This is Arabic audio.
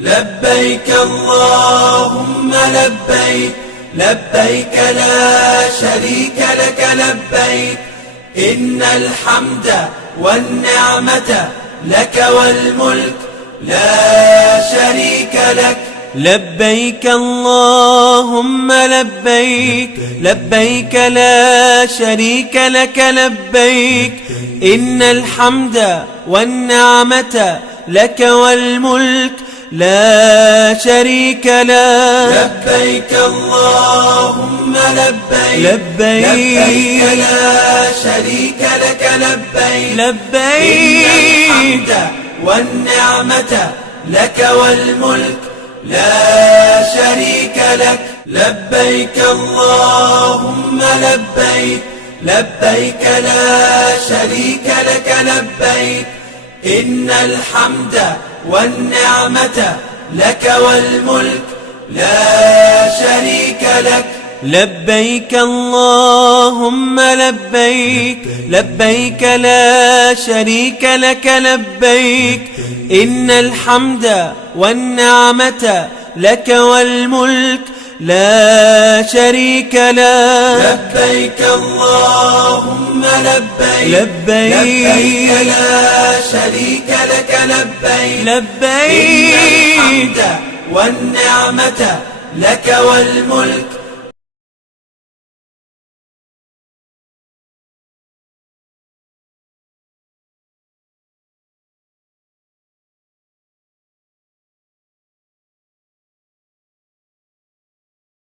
لبيك اللهم لبيك، لبيك لا شريك لك لبيك، إن الحمد والنعمة لك والملك لا شريك لك. لبيك اللهم لبيك، لبيك لا شريك لك لبيك، إن الحمد والنعمة لك والملك لا شريك لك. لبيك اللهم لبيك، لبيك لا شريك لك لبيك، لبيك إن الحمد والنعمة لك والملك لا شريك لك. لبيك اللهم لبيك، لبيك لا شريك لك لبيك، إن الحمد والنعمة لك والملك لا شريك لك. لبيك اللهم لبيك، لبيك لا شريك لك لبيك، إن الحمد والنعمة لك والملك لا شريك لك. لبيك اللهم لبيك، لبيك لا شريك لك لبيك، لبيك إن الحمد والنعمة لك والملك